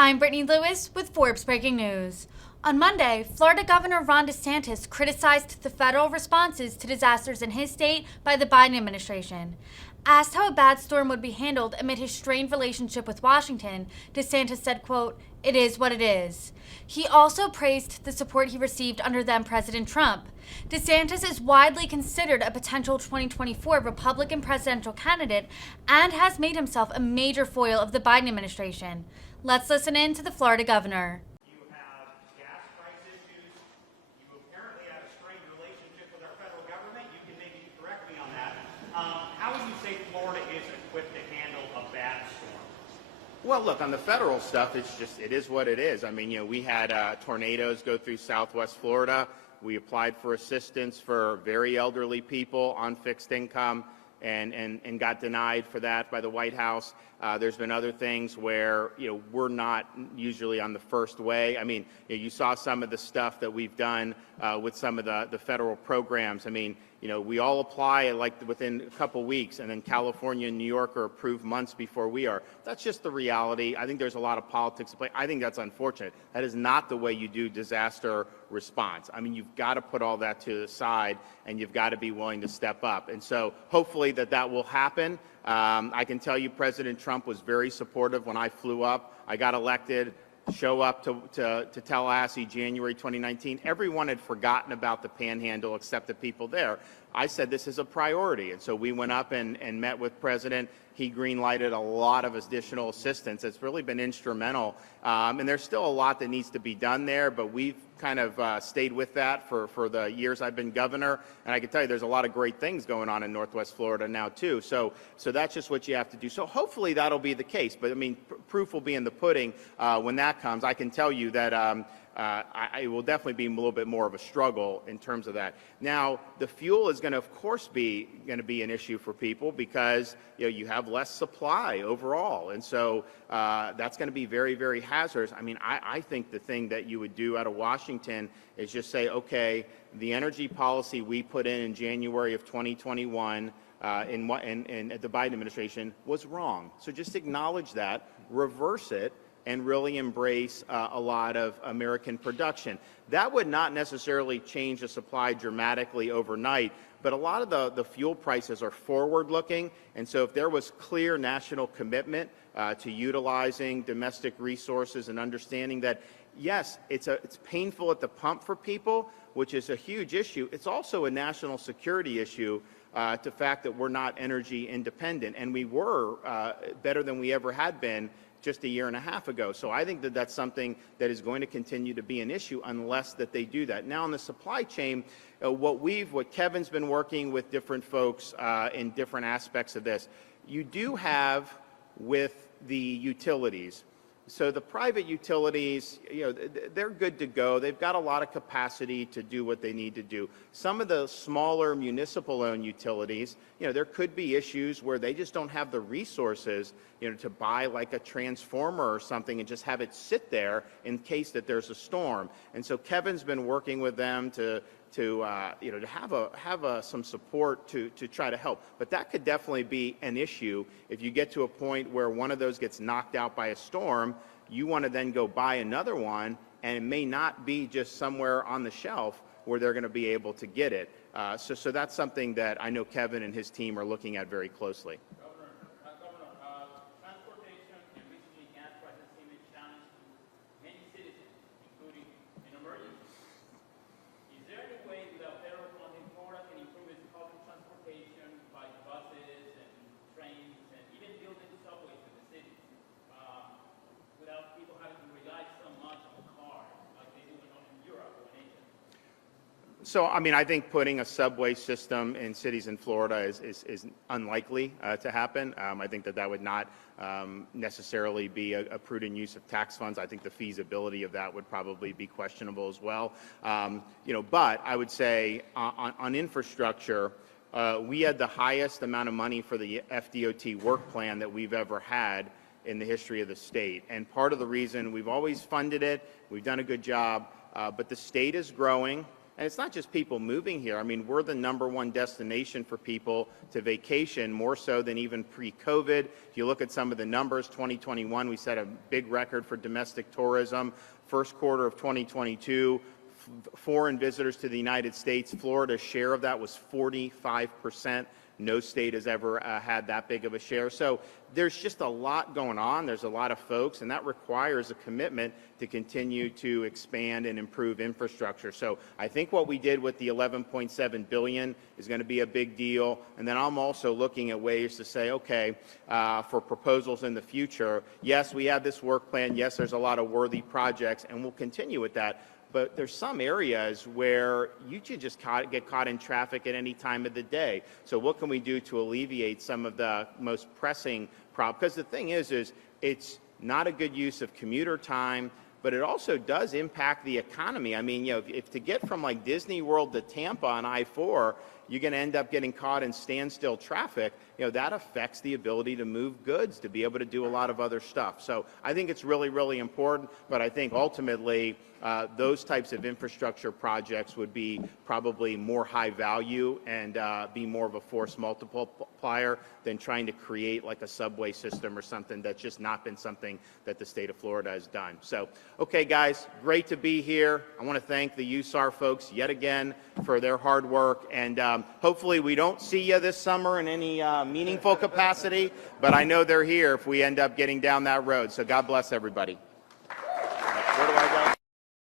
I'm Brittany Lewis with Forbes Breaking News. On Monday, Florida Governor Ron DeSantis criticized the federal responses to disasters in his state by the Biden administration. Asked how a bad storm would be handled amid his strained relationship with Washington, DeSantis said, quote, "It is what it is." He also praised the support he received under then President Trump. DeSantis is widely considered a potential 2024 Republican presidential candidate and has made himself a major foil of the Biden administration. Let's listen in to the Florida governor. You have gas price issues. You apparently have a strained relationship with our federal government. You can maybe correct me on that. How would you say Florida is equipped to handle a bad storm? Well, look, on the federal stuff, it is what it is. I mean, we had tornadoes go through southwest Florida. We applied for assistance for very elderly people on fixed income and got denied for that by the White House. There's been other things where, we're not usually on the first way. I mean, you saw some of the stuff that we've done with some of the federal programs. I mean, we all apply like within a couple weeks, and then California and New York are approved months before we are. That's just the reality. I think there's a lot of politics at play. I think that's unfortunate. That is not the way you do disaster response. I mean, you've got to put all that to the side, and you've got to be willing to step up. And so hopefully that will happen. I can tell you President Trump was very supportive when I flew up. I got elected. Show up to Tallahassee, January 2019. Everyone had forgotten about the Panhandle except the people there. I said this is a priority, and so we went up and met with President. He green-lighted a lot of additional assistance. It's really been instrumental, and there's still a lot that needs to be done there, but we've kind of stayed with that for the years I've been governor, and I can tell you there's a lot of great things going on in Northwest Florida now too. So that's just what you have to do. So hopefully that'll be the case, but I mean, proof will be in the pudding when that comes. I can tell you that it will definitely be a little bit more of a struggle in terms of that. Now, the fuel is going to, of course, be an issue for people because you have less supply overall, and so that's going to be very, very hazardous. I mean, I think the thing that you would do out of Washington is just say, okay, the energy policy we put in January of 2021 in at the Biden administration was wrong. So just acknowledge that, reverse it, and really embrace a lot of American production. That would not necessarily change the supply dramatically overnight, but a lot of the fuel prices are forward-looking, and so if there was clear national commitment to utilizing domestic resources and understanding that, yes, it's painful at the pump for people, which is a huge issue. It's also a national security issue to the fact that we're not energy independent, and we were better than we ever had been just a year and a half ago. So I think that that's something that is going to continue to be an issue unless that they do that. Now, in the supply chain, what Kevin's been working with different folks in different aspects of this, you do have with the utilities. So the private utilities, they're good to go. They've got a lot of capacity to do what they need to do. Some of the smaller municipal-owned utilities, there could be issues where they just don't have the resources, to buy like a transformer or something and just have it sit there in case that there's a storm. And so Kevin's been working with them to have some support to try to help. But that could definitely be an issue if you get to a point where one of those gets knocked out by a storm. You want to then go buy another one, and it may not be just somewhere on the shelf where they're going to be able to get it. So that's something that I know Kevin and his team are looking at very closely. Governor, transportation and recently gas prices seem a challenge to many citizens, including an emergency. Is there any way without federal funding, Florida can improve its public transportation by buses and trains and even building subways in the city without people having to rely so much on cars like they do in Europe or in Asia? So, I mean, I think putting a subway system in cities in Florida is unlikely to happen. I think that would not necessarily be a prudent use of tax funds. I think the feasibility of that would probably be questionable as well. But I would say on infrastructure, we had the highest amount of money for the FDOT work plan that we've ever had in the history of the state. And part of the reason we've always funded it, we've done a good job, but the state is growing. And it's not just people moving here. I mean, we're the #1 destination for people to vacation, more so than even pre-COVID. If you look at some of the numbers, 2021, we set a big record for domestic tourism. First quarter of 2022, foreign visitors to the United States, Florida's share of that was 45%. No state has ever had that big of a share. So there's just a lot going on. There's a lot of folks, and that requires a commitment to continue to expand and improve infrastructure. So I think what we did with the $11.7 billion is going to be a big deal. And then I'm also looking at ways to say, okay, for proposals in the future, yes, we have this work plan. Yes, there's a lot of worthy projects, and we'll continue with that. But there's some areas where you could just get caught in traffic at any time of the day. So what can we do to alleviate some of the most pressing problems? Because the thing is it's not a good use of commuter time, but it also does impact the economy. I mean, if to get from like Disney World to Tampa on I-4, you're going to end up getting caught in standstill traffic, that affects the ability to move goods, to be able to do a lot of other stuff. So I think it's really, really important, but I think ultimately those types of infrastructure projects would be probably more high value and be more of a force multiplier than trying to create like a subway system or something that's just not been something that the state of Florida has done. So, okay, guys, great to be here. I want to thank the USAR folks yet again for their hard work, and hopefully we don't see you this summer in any meaningful capacity, but I know they're here if we end up getting down that road. So God bless everybody. Where do I go?